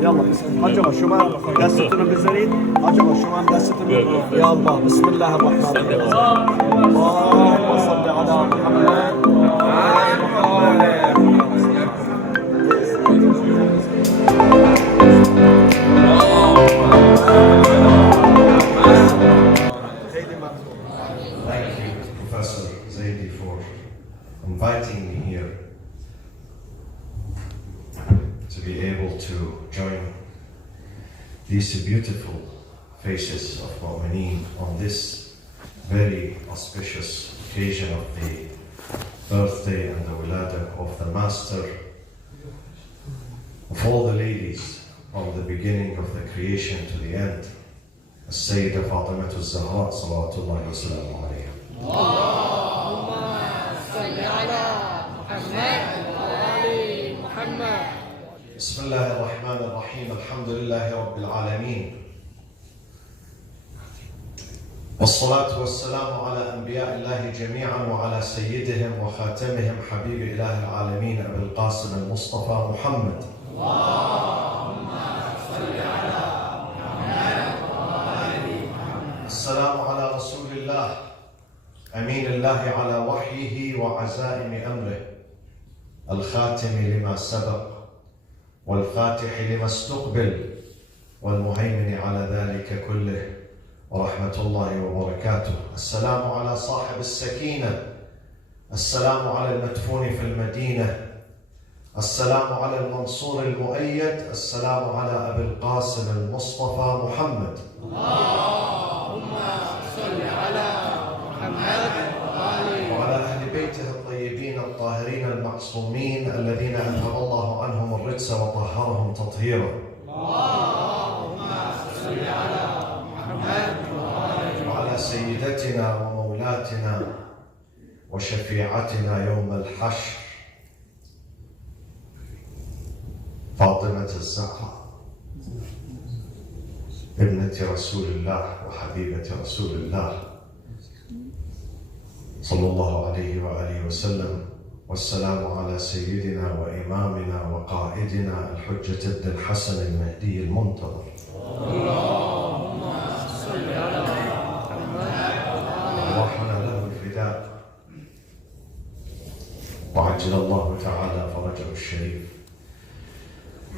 يلا حجر الشمال دستنا بالزريد حجر الشمال دستنا يلا بسم الله الرحمن الرحيم اللهم صل على محمد وعلى محمد. Thank you, Professor Zaidi, for inviting me here to be able to join these beautiful faces of Mu'mineen on this very auspicious occasion of the birthday and the wilada of the Master of all the ladies from the beginning of the creation to the end, Sayyida Fatima al-Zahra salawatullahi wa salamu alayha. Allahumma salli ala Muhammad wa ali Muhammad. Bismillah ar-Rahman ar-Rahim, alhamdulillahi rabbil alameen. والصلاة والسلام على أنبياء الله جميعا وعلى سيدهم وخاتمهم حبيب إله العالمين أبي القاسم المصطفى محمد. اللهم صل على محمد وآل محمد. السلام على رسول الله أمين الله على وحيه وعزائم أمره الخاتم لما سبق والفاتح لما استقبل والمهيمن على ذلك كله ورحمة الله وبركاته. السلام على صاحب السكينة، السلام على المدفون في المدينة، السلام على المنصور المؤيد، السلام على أبي القاسم المصطفى محمد. اللهم صل على محمد وعلى أهل بيته الطيبين الطاهرين المعصومين الذين أذهب الله عنهم الرجس وطهرهم تطهيرا. اللهم صل على محمد وعلى سيدتنا ومولاتنا وشفيعتنا يوم الحشر فاطمة الزهراء ابنة رسول الله وحبيبة رسول الله صلى الله عليه وآله وسلم. والسلام على سيدنا وإمامنا وقائدنا الحجة ابن الحسن المهدي المنتظر. اللهم صل على محمد روحنا له الفداء وعجل الله تعالى فرجه الشريف.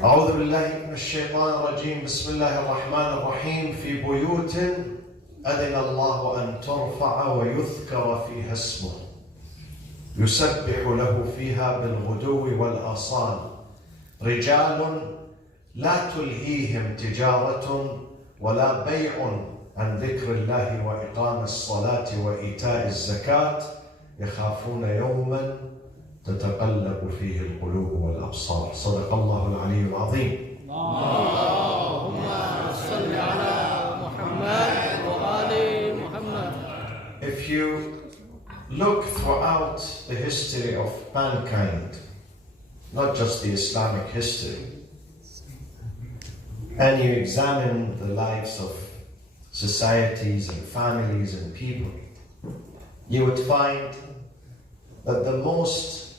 أعوذ بالله من الشيطان الرجيم. بسم الله الرحمن الرحيم. في بيوت أذن الله أن ترفع ويذكر فيها اسمه يسبح له فيها بالغدو والآصال رجال لا تلهيهم تجارة ولا بيع عن ذكر الله وإقام الصلاة وإيتاء الزكاة يخافون يوما تتقلب فيه القلوب والأبصار. صدق الله العلي العظيم. اللهم صل على محمد وآل محمد. If you look throughout the history of mankind, not just the Islamic history, and you examine the lives of societies and families and people, you would find that the most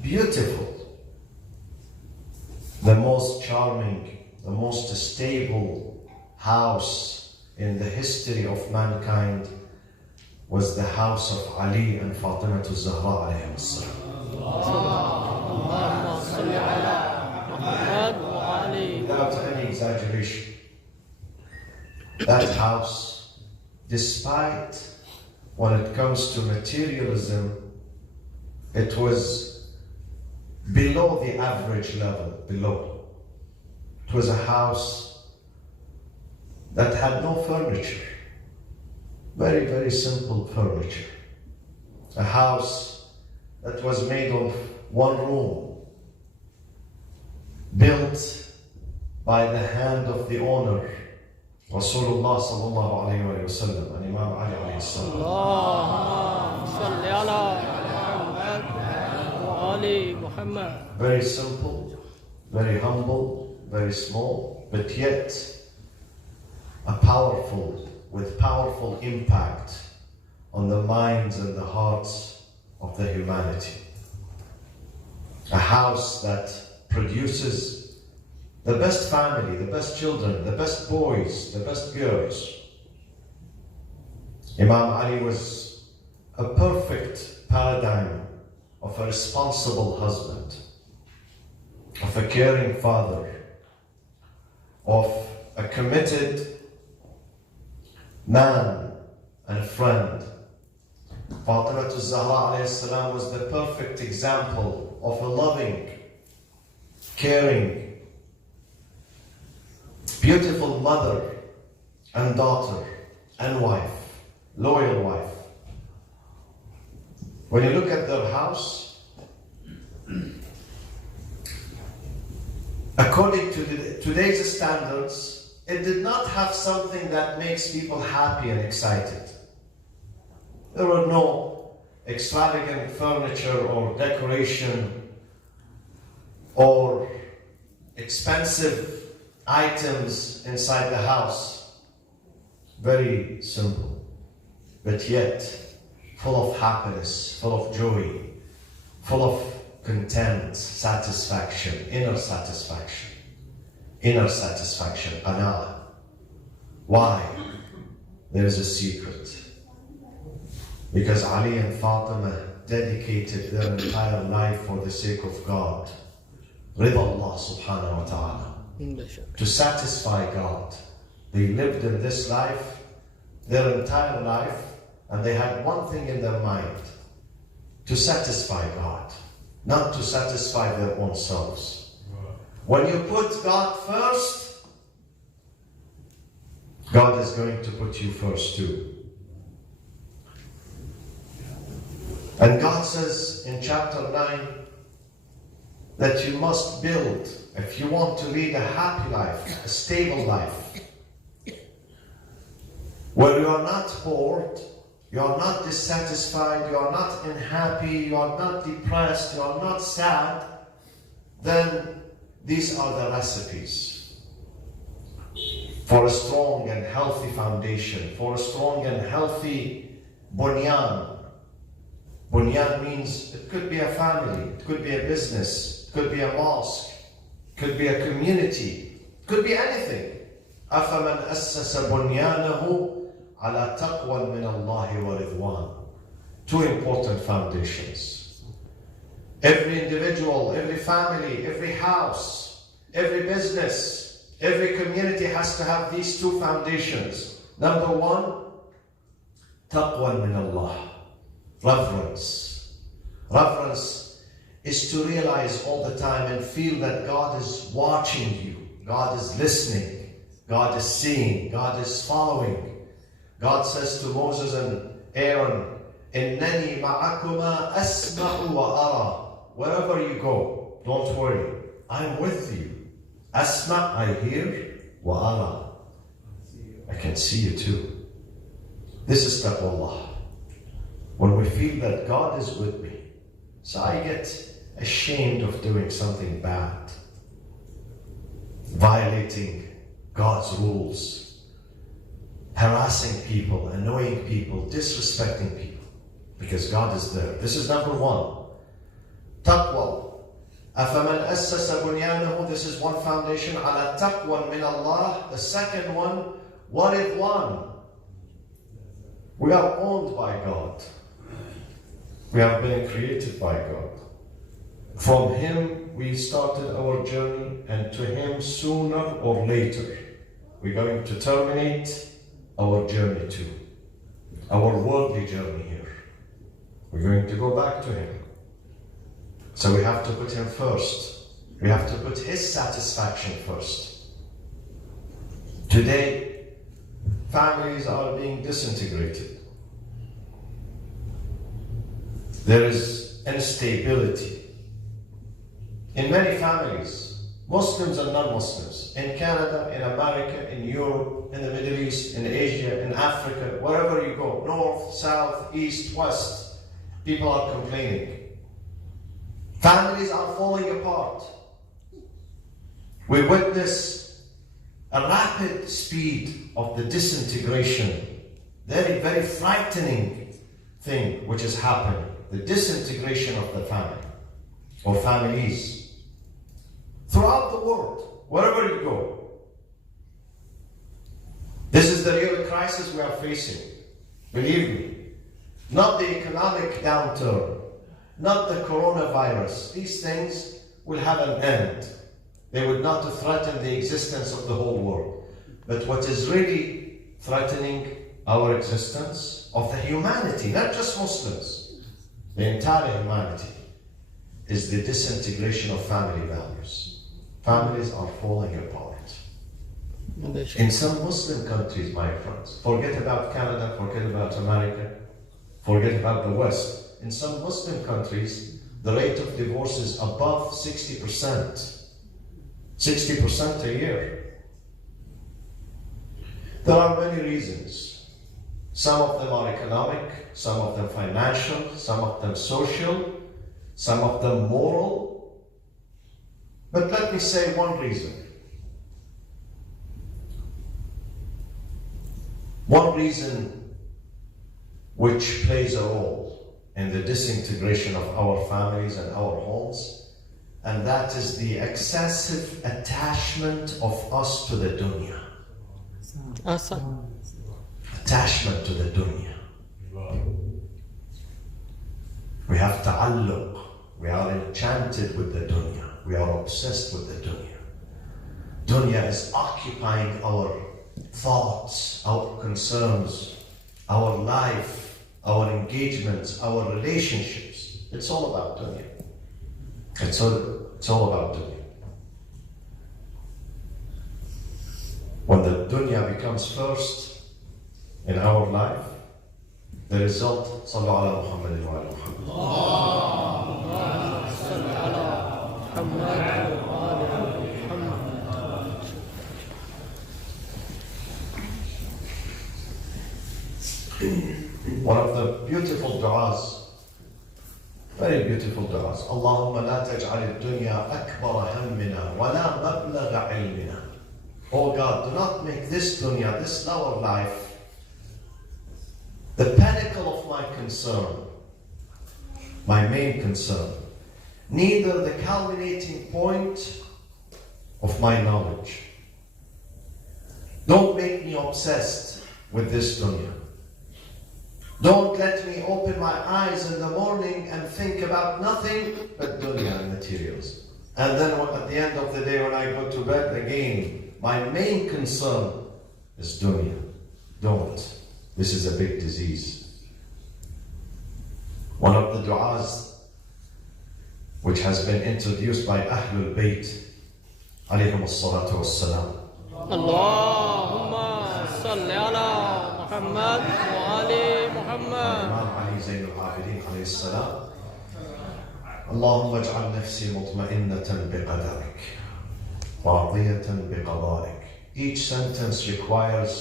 beautiful, the most charming, the most stable house in the history of mankind was the house of Ali and Fatima al-Zahra alayhim as-salam. اللهم صل على محمد وآل. Without any exaggeration, that house, despite when it comes to materialism, it was below the average level, below. It was a house that had no furniture, very, very simple furniture. A house that was made of one room, built by the hand of the owner, Rasulullah sallallahu alayhi wa sallam, and Imam Ali alayhi salam. اللهم صل على محمد وآل محمد. Very simple, very humble, very small, but yet with powerful impact on the minds and the hearts of the humanity. A house that produces the best family, the best children, the best boys, the best girls. Imam Ali was a perfect paradigm of a responsible husband, of a caring father, of a committed man and a friend. Fatima Zehra alayhi salam was the perfect example of a loving, caring, beautiful mother and daughter and wife, loyal wife. When you look at their house, according to today's standards, it did not have something that makes people happy and excited. There were no extravagant furniture or decoration or expensive items inside the house. Very simple, but yet full of happiness, full of joy, full of content, satisfaction, inner satisfaction. Inner satisfaction, qana'a. Why? There is a secret. Because Ali and Fatima dedicated their entire life for the sake of God. Rida Allah subhanahu wa ta'ala. To satisfy God. They lived in this life, their entire life, and they had one thing in their mind. To satisfy God. Not to satisfy their own selves. When you put God first, God is going to put you first too. And God says in chapter 9 that you must build, if you want to lead a happy life, a stable life, where you are not bored, you are not dissatisfied, you are not unhappy, you are not depressed, you are not sad, then these are the recipes for a strong and healthy foundation, for a strong and healthy bunyan. Bunyan means it could be a family, it could be a business, it could be a mosque, it could be a community, it could be anything. أَفَمَنْ أَسَّسَ بُنْيَانَهُ عَلَى تَقْوَى مِنَ اللَّهِ وَرِضْوَانٍ. Two important foundations. Every individual, every family, every house, every business, every community has to have these two foundations. Number one, taqwa min Allah. Reverence. Reverence is to realize all the time and feel that God is watching you, God is listening, God is seeing, God is following. God says to Moses and Aaron, إِنَّنِي مَعَكُمَا أَسْمَعُ وَأَرَى. Wherever you go, don't worry, I'm with you. Asma, I hear, wa ara, I can see you too. This is taqwallah. When we feel that God is with me, so I get ashamed of doing something bad, violating God's rules, harassing people, annoying people, disrespecting people, because God is there. This is number one. Taqwa. أَفَمَنْ أَسَّسَ بُنْيَانَهُ. This is one foundation. عَلَى تَقْوَى مِنَ اللَّهِ. The second one, وَرِضْوَانٍ. We are owned by God. We have been created by God. From Him we started our journey, and to Him sooner or later we're going to terminate our journey too. Our worldly journey here. We're going to go back to Him. So we have to put Him first. We have to put His satisfaction first. Today, families are being disintegrated. There is instability in many families, Muslims and non-Muslims, in Canada, in America, in Europe, in the Middle East, in Asia, in Africa, wherever you go, north, south, east, west, people are complaining. Families are falling apart. We witness a rapid speed of the disintegration, very, very frightening thing which is happening, the disintegration of the family, or families. throughout the world, wherever you go. This is the real crisis we are facing. Believe me. Not the economic downturn, not the coronavirus. These things will have an end. They would not threaten the existence of the whole world. But what is really threatening our existence of the humanity, not just Muslims, the entire humanity, is the disintegration of family values. Families are falling apart. In some Muslim countries, my friends, forget about Canada, forget about America, forget about the West. In some Muslim countries, the rate of divorce is above 60%. 60% a year. There are many reasons. Some of them are economic, some of them financial, some of them social, some of them moral. But let me say one reason. One reason which plays a role in the disintegration of our families and our homes, and that is the excessive attachment of us to the dunya. Attachment to the dunya. We have ta'alluq. We are enchanted with the dunya. We are obsessed with the dunya. Dunya is occupying our thoughts, our concerns, our life, our engagements, our relationships. It's all about dunya. It's all about dunya. When the dunya becomes first in our life, the result, sallu ala Muhammad wa ala Muhammad. Allahumma salli ala Muhammad wa ala Muhammad. One of the beautiful du'as, very beautiful du'as. Allahumma la taj'al ad-dunya akbar hammina wa la mablagha ilmina. Oh God, do not make this dunya, this lower life, the pinnacle of my concern, my main concern, neither the culminating point of my knowledge. Don't make me obsessed with this dunya. Don't let me open my eyes in the morning and think about nothing but dunya and materials. And then at the end of the day when I go to bed again, my main concern is dunya. Don't. This is a big disease. One of the du'as which has been introduced by Ahlul Bayt, alayhim as-salatu was-salam. Allahumma salli ala Muhammad wa ali Muhammad. Imam Ali Zayn al-Abidin alayhi salam. Allahumma ij'al nafsi mutma'innatan biqadarik, radiyatan biqada'ik. Each sentence requires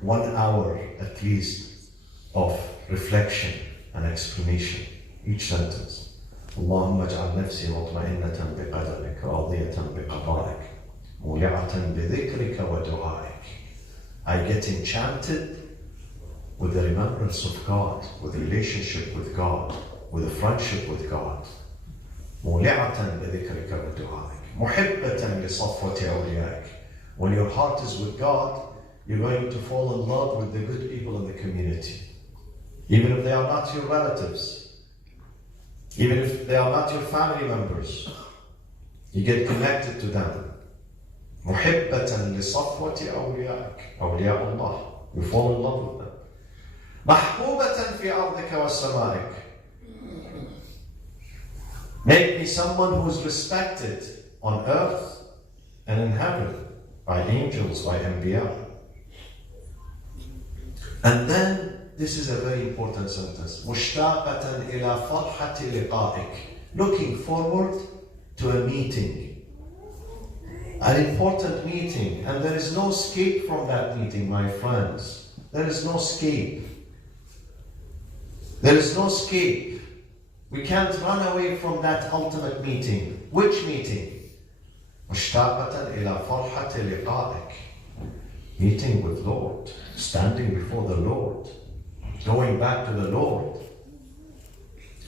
1 hour at least of reflection and explanation. Each sentence. Allahumma ij'al nafsi mutma'innatan biqadarik, radiyatan biqada'ik, muli'atan bidhikrika wa du'a'ik. I get enchanted with the remembrance of God, with the relationship with God, with the friendship with God. Muli'atan bidhikrika wa du'a'ik, muhibbatan li safwati awliyaik. When your heart is with God, you're going to fall in love with the good people in the community. Even if they are not your relatives, even if they are not your family members, you get connected to them. Muhibbatan li safwati awliyaik, awliya Allah. You fall in love with them. Mahbubatan fi ardika wa sama'ik. Make me someone who is respected on earth and in heaven by angels, by anbiya. And then, this is a very important sentence. Mushtaqatan ila farhati liqa'ik. Looking forward to a meeting. An important meeting. And there is no escape from that meeting, my friends. There is no escape. There is no escape. We can't run away from that ultimate meeting. Which meeting? Mushtaqatan ila farhati liqa'ik. Meeting with Lord, standing before the Lord, going back to the Lord.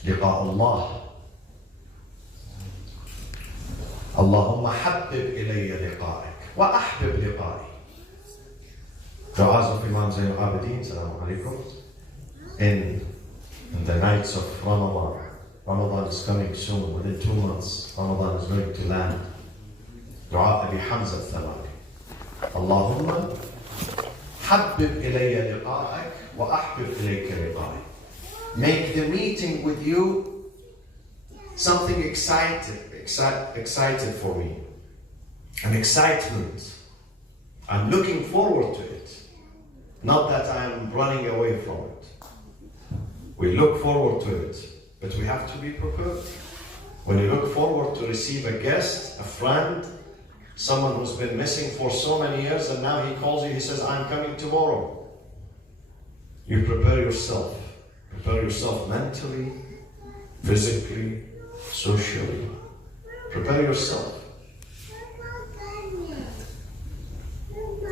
Liqa Allah. Allahumma habbib ilayya liqa'ik wa ahbib liqa'i. Du'as of Imam Zayn al-Abidin, Salaamu Alaikum. In the nights of Ramadan. Ramadan is coming soon, within 2 months. Ramadan is going to land. Dua Abi Hamza al-Thamani. Allahumma habbib ilayya liqa'ik wa ahbib ilayka liqa'i. Make the meeting with you something excited for me. An excitement. I'm looking forward to it. Not that I'm running away from it. We look forward to it, but we have to be prepared. When you look forward to receive a guest, a friend, someone who's been missing for so many years, and now he calls you, he says, I'm coming tomorrow. You prepare yourself. Prepare yourself mentally, physically, socially. Prepare yourself.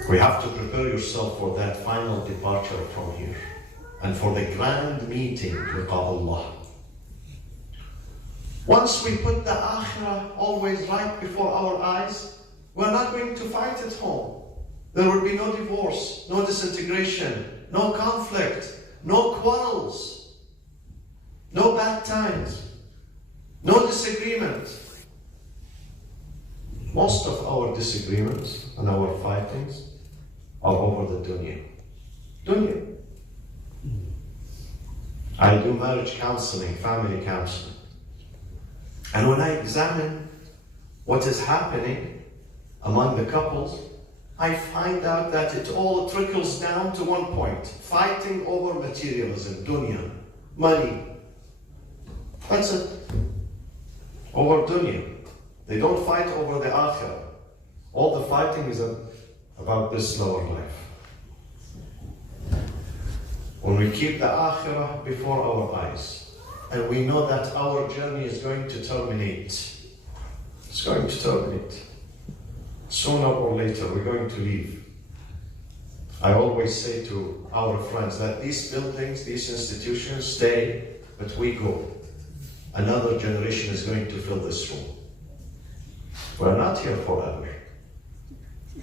We have to prepare yourself for that final departure from here and for the grand meeting with Allah. Once we put the akhirah always right before our eyes, we're not going to fight at home. There will be no divorce, no disintegration, no conflict, no quarrels, no bad times, no disagreement. Most of our disagreements and our fightings are over the dunya. Dunya. I do marriage counseling, family counseling. And when I examine what is happening among the couples, I find out that it all trickles down to one point: fighting over materialism, dunya, money. That's it. Over dunya. They don't fight over the akhirah. All the fighting is about this lower life. When we keep the akhirah before our eyes, and we know that our journey is going to terminate, it's going to terminate. Sooner or later, we're going to leave. I always say to our friends that these buildings, these institutions stay, but we go. Another generation is going to fill this room. We're not here forever.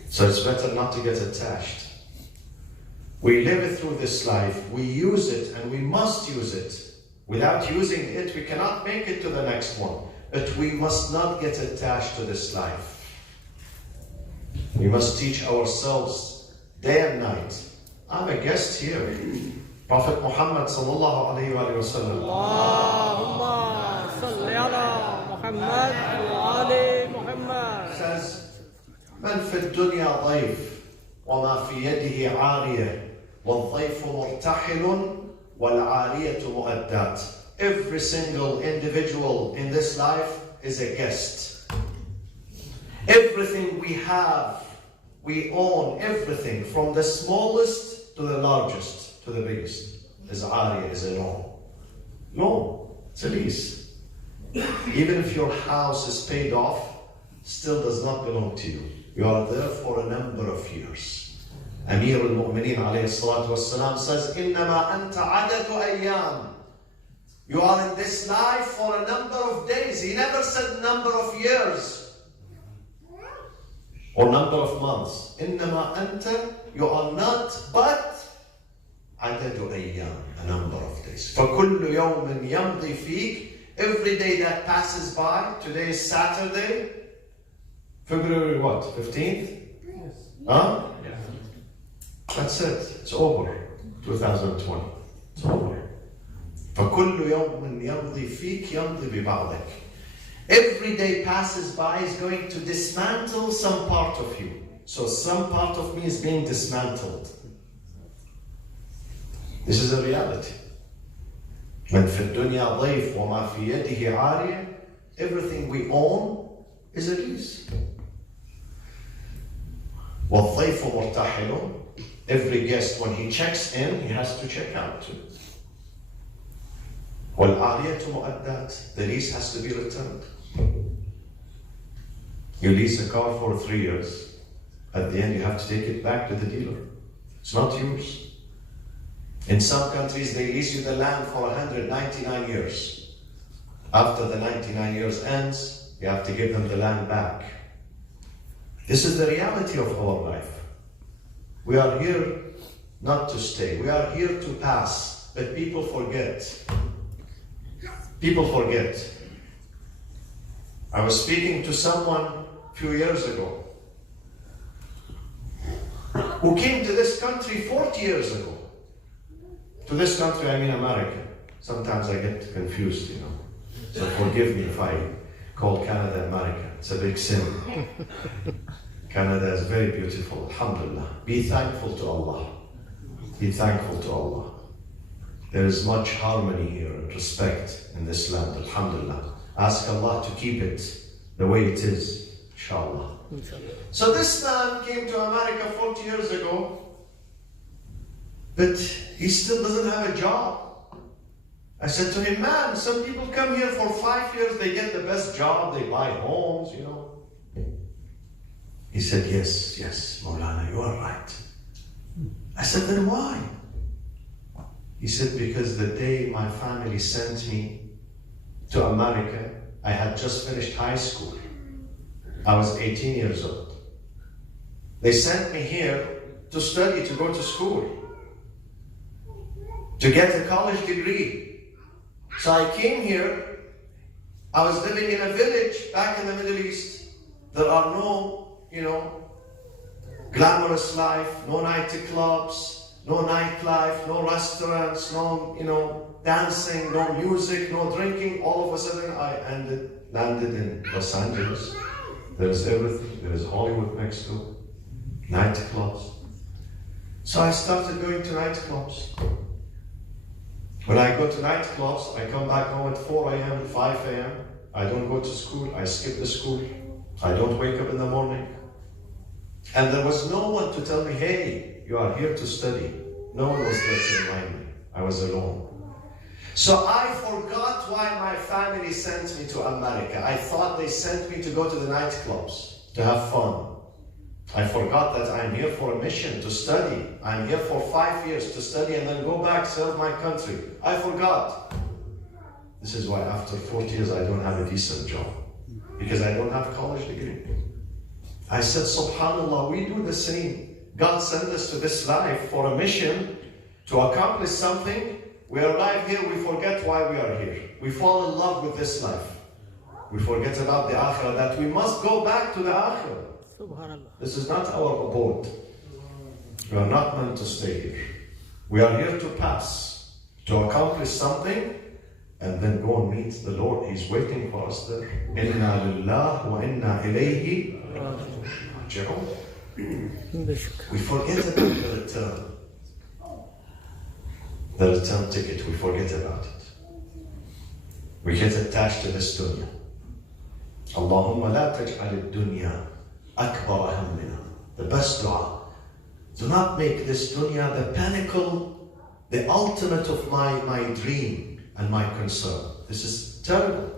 So it's better not to get attached. We live through this life, we use it, and we must use it. Without using it, we cannot make it to the next one. But we must not get attached to this life. We must teach ourselves day and night. I'm a guest here. Prophet Muhammad sallallahu alayhi wa sallam. Allahumma salli ala Muhammad wa ali Muhammad. Says, من في الدنيا ضيف وما في يده عارية والضيف مرتحل والعارية مؤدات. Every single individual in this life is a guest. Everything we have, we own everything from the smallest to the largest to the biggest is عارية, is a loan. Loan, it's a lease. Even if your house is paid off, still does not belong to you. You are there for a number of years. Amir al-Mu'mineen alayhi salatu wassalam says, إِنَّمَا أَنْتَ عَدَدُ أَيَّامٍ. You are in this life for a number of days. He never said number of years or number of months. إِنَّمَا أَنْتَ, you are not but عَدَدُ أَيَّامٍ, a number of days. فَكُلُّ يَوْمٍ يَمْضِي فِيكَ. Every day that passes by, today is Saturday, February what, 15th? Yes. Huh? Yeah. That's it. It's over. 2020. It's over. فَكُلُّ يَوْمٍ يَمْضِي فِيكَ يَمْضِي بِبَعْضِكَ. Every day passes by is going to dismantle some part of you. So some part of me is being dismantled. This is a reality. مَنْ فِي الدُّنْيَا ضَيْفٌ وَمَا فِي يَدِهِ عَارِيَةٌ. Everything we own is a lease. وَالضَّيْفُ مُرْتَحِلٌ. Every guest, when he checks in, he has to check out too. وَالْعَارِيَةُ مُؤَدَّاتٌ. The lease has to be returned. You lease a car for 3 years. At the end, you have to take it back to the dealer. It's not yours. In some countries, they lease you the land for 199 years. After the 99 years ends, You have to give them the land back. This is the reality of our life. We are here not to stay. We are here to pass. But people forget. People forget. I was speaking to someone a few years ago who came to this country 40 years ago. To this country, I mean America. Sometimes I get confused, you know. So forgive me if I call Canada America. It's a big sin. Canada is very beautiful, alhamdulillah. Be thankful to Allah. Be thankful to Allah. There is much harmony here and respect in this land, alhamdulillah. Ask Allah to keep it the way it is, inshallah. So this man came to America 40 years ago, but he still doesn't have a job. I said to him, man, some people come here for 5 years, they get the best job, they buy homes, you know. He said, yes, Maulana, you are right. I said, then why? He said, because the day my family sent me to America, I had just finished high school. I was 18 years old. They sent me here to study, to go to school, to get a college degree. So I came here. I was living in a village back in the Middle East. There are no, glamorous life, no nightclubs, no nightlife, no restaurants, no, dancing, no music, no drinking. All of a sudden, I landed in Los Angeles. There is everything. There is Hollywood next door, nightclubs. So I started going to nightclubs. When I go to nightclubs, I come back home at 4 a.m., 5 a.m. I don't go to school. I skip the school. I don't wake up in the morning. And there was no one to tell me, hey, you are here to study. No one was there to remind me. I was alone. So I forgot why my family sent me to America. I thought they sent me to go to the nightclubs, to have fun. I forgot that I'm here for a mission, to study. I'm here for 5 years to study and then go back, serve my country. I forgot. This is why after 40 years I don't have a decent job. Because I don't have a college degree. I said, subhanallah, we do the same. God sent us to this life for a mission, to accomplish something. We arrive here, we forget why we are here. We fall in love with this life. We forget about the akhirah, that we must go back to the akhirah. This is not our abode. We are not meant to stay here. We are here to pass, to accomplish something, and then go and meet the Lord. He's waiting for us there. Inna lillah wa inna ilayhi raji'un. We forget about the return. The return ticket, we forget about it. We get attached to this dunya. Allahumma la taj'al ad-dunya akbar hammina. The best dua. Do not make this dunya the pinnacle, the ultimate of my dream and my concern. This is terrible.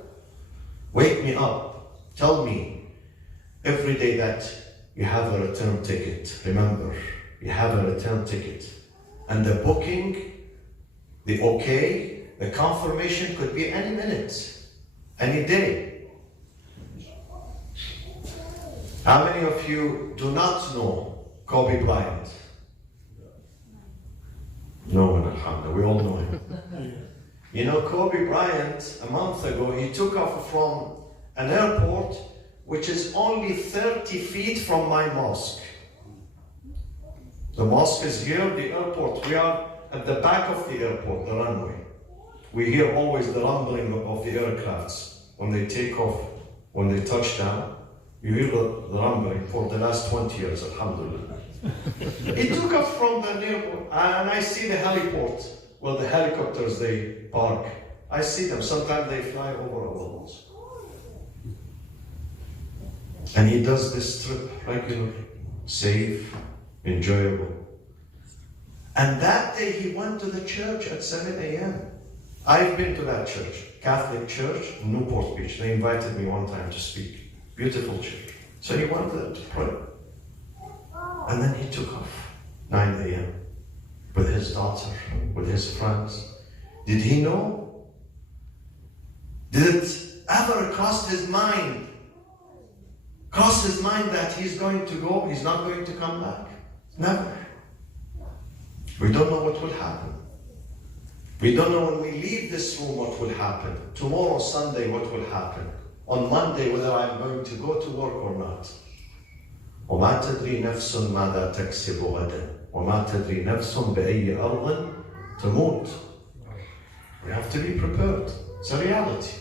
Wake me up. Tell me every day that you have a return ticket. Remember, you have a return ticket. And the booking, the okay, the confirmation could be any minute, any day. How many of you do not know Kobe Bryant? No one, alhamdulillah. We all know him. You know, Kobe Bryant, a month ago, he took off from an airport which is only 30 feet from my mosque. The mosque is here, the airport. We are at the back of the airport, the runway. We hear always the rumbling of the aircrafts when they take off, when they touch down. You hear the rumbling for the last 20 years, alhamdulillah. He took off from the airport, and I see the heliport. Well, the helicopters, they park. I see them. Sometimes they fly over our walls. And he does this trip regularly, safe, enjoyable. And that day he went to the church at 7 a.m. I've been to that church, Catholic church, Newport Beach. They invited me one time to speak. Beautiful church. So he went there to pray. And then he took off, 9 a.m. with his daughter, with his friends. Did he know? Did it ever cross his mind cross his mind that he's going to go, he's not going to come back? Never. We don't know what will happen. We don't know when we leave this room what will happen. Tomorrow, Sunday, what will happen. On Monday, whether I'm going to go to work or not. وما تدري نفس ماذا تكسب غدا وما تدري نفس بأي أرض تموت. We have to be prepared. It's a reality.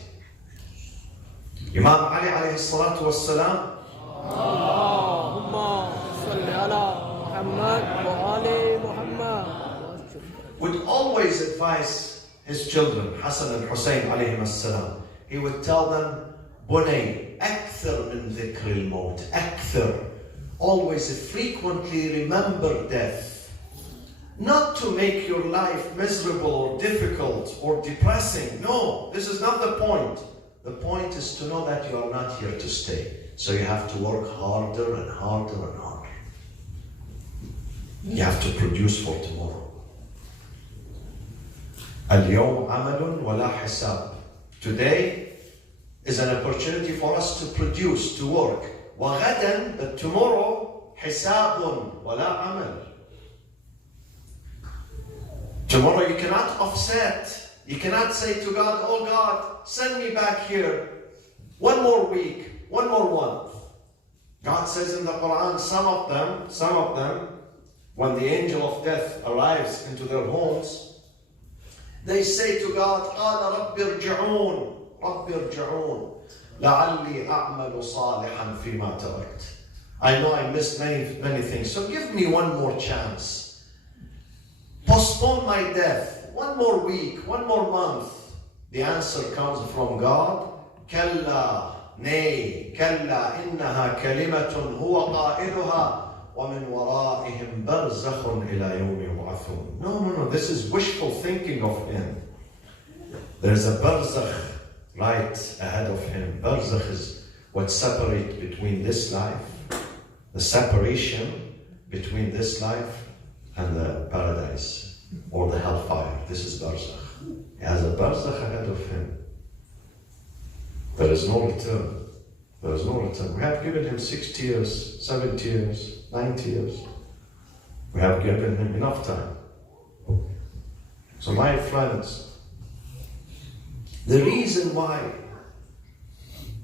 Imam Ali alayhi salatu wassalam اللهم صل على محمد وآل محمد would always advise his children, Hassan and Hussein alayhim assalam. He would tell them, بني أكثر من ذكر الموت. أكثر. Always frequently remember death. Not to make your life miserable or difficult or depressing. No, this is not the point. The point is to know that you are not here to stay. So you have to work harder and harder and harder. You have to produce for tomorrow. اليوم عمل ولا حساب. Today is an opportunity for us to produce, to work. وغدا, but tomorrow, حساب ولا عمل. Tomorrow you cannot offset. You cannot say to God, oh God, send me back here. One more week, one more month. God says in the Quran, some of them, when the angel of death arrives into their homes, they say to God, قال رب ارجعون رب ارجعون لعلي أعمل صالحا فيما تركت. I know I missed many things, so give me one more chance. Postpone my death, one more week, one more month. The answer comes from God, كلا, nay, كلا إنها كلمة هو قائلها ومن ورائهم برزخ إلى يوم يبعثون. No, this is wishful thinking of him. There's a barzakh right ahead of him. Barzakh is what separates between this life, the separation between this life and the paradise or the hellfire. This is barzakh. He has a barzakh ahead of him. There is no return. There is no return. We have given him 60 years, 70 years, 90 years. We have given him enough time. So my friends, the reason why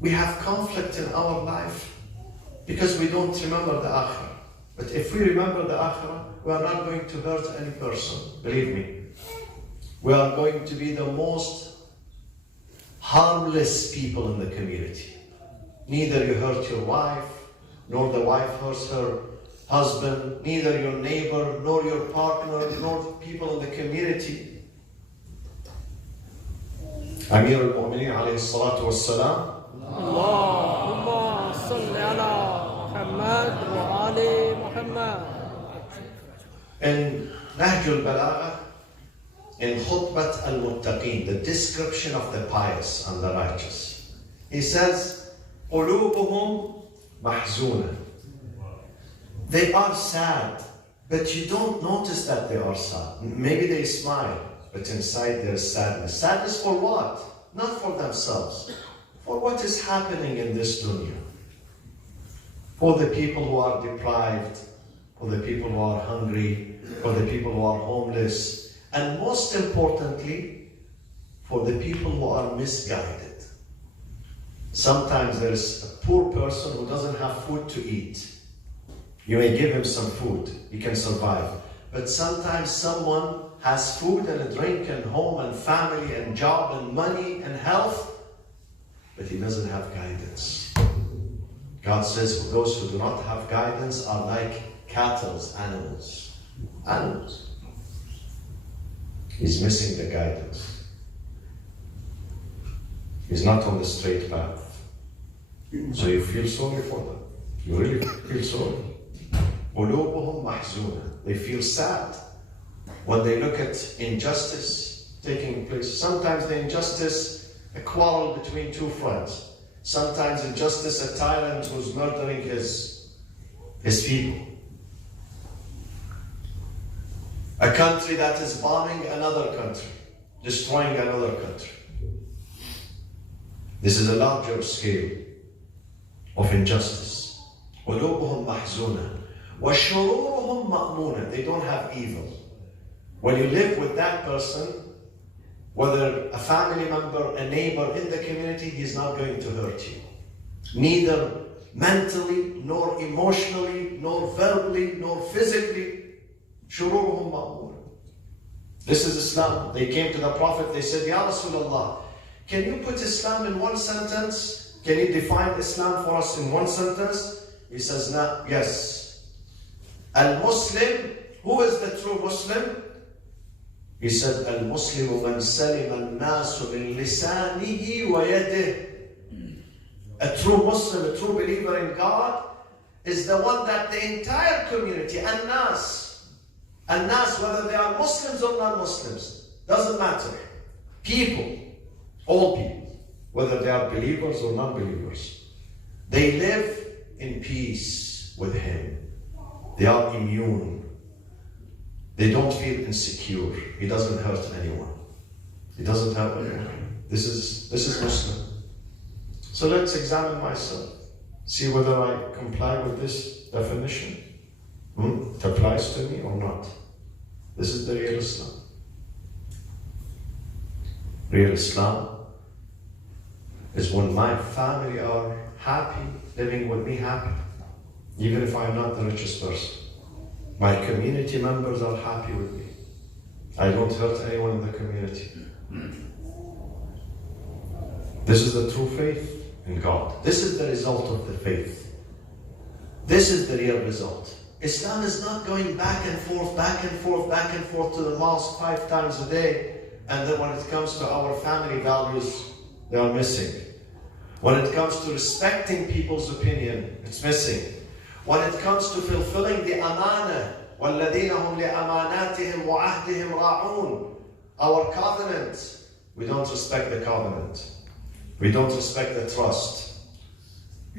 we have conflict in our life, because we don't remember the akhirah. But if we remember the akhirah, we are not going to hurt any person, believe me. We are going to be the most harmless people in the community. Neither you hurt your wife, nor the wife hurts her husband, neither your neighbor, nor your partner, nor people in the community. Amir al-Mu'mineen alayhi salatu wassalam. اللهم صل على محمد وآل محمد. In Nahj al-Balagha, in Khutbat al-Muttaqeen, the description of the pious and the righteous, he says, قُلُوبُهُمْ مَحْزُونًا. They are sad, but you don't notice that they are sad. Maybe they smile, but inside there is sadness. Sadness for what? Not for themselves. For what is happening in this dunya. For the people who are deprived, for the people who are hungry, for the people who are homeless, and most importantly, for the people who are misguided. Sometimes there is a poor person who doesn't have food to eat. You may give him some food, he can survive. But sometimes someone has food and a drink and home and family and job and money and health, but he doesn't have guidance. God says those who do not have guidance are like cattle, animals. Animals. He's missing the guidance. He's not on the straight path. So you feel sorry for them. You really feel sorry. قُلُوبُهُمْ مَحْزُونًا. They feel sad when they look at injustice taking place. Sometimes the injustice, a quarrel between two friends. Sometimes injustice, a tyrant who's murdering his people. A country that is bombing another country, destroying another country. This is a larger scale of injustice. قلوبهم محزونة وشرورهم مأمونة. They don't have evil. When you live with that person, whether a family member, a neighbor in the community, he's not going to hurt you. Neither mentally, nor emotionally, nor verbally, nor physically. شرورهم مأمونة. This is Islam. They came to the Prophet, they said, Ya Rasulullah, can you put Islam in one sentence? Can you define Islam for us in one sentence? He says, no, yes. Al-Muslim, who is the true Muslim? He said, Al-Muslimu man salima al-nasu min lisanihi wa yadih. A true Muslim, a true believer in God, is the one that the entire community, An-Nas, whether they are Muslims or non-Muslims, doesn't matter. People, all people, whether they are believers or non-believers, they live in peace with Him. They are immune. They don't feel insecure. He doesn't hurt anyone. He doesn't hurt anyone. This is Muslim. So let's examine myself. See whether I comply with this definition. It applies to me or not. This is the real Islam. Real Islam is when my family are happy, living with me happy, even if I'm not the richest person. My community members are happy with me. I don't hurt anyone in the community. This is the true faith in God. This is the result of the faith. This is the real result. Islam is not going back and forth, back and forth, back and forth to the mosque 5 times a day, and then when it comes to our family values, they are missing. When it comes to respecting people's opinion, it's missing. When it comes to fulfilling the amana, وَالَّذِينَ هُمْ لِأَمَانَاتِهِمْ وَعَهْدِهِمْ رَاعُونَ, our covenant, we don't respect the covenant. We don't respect the trust.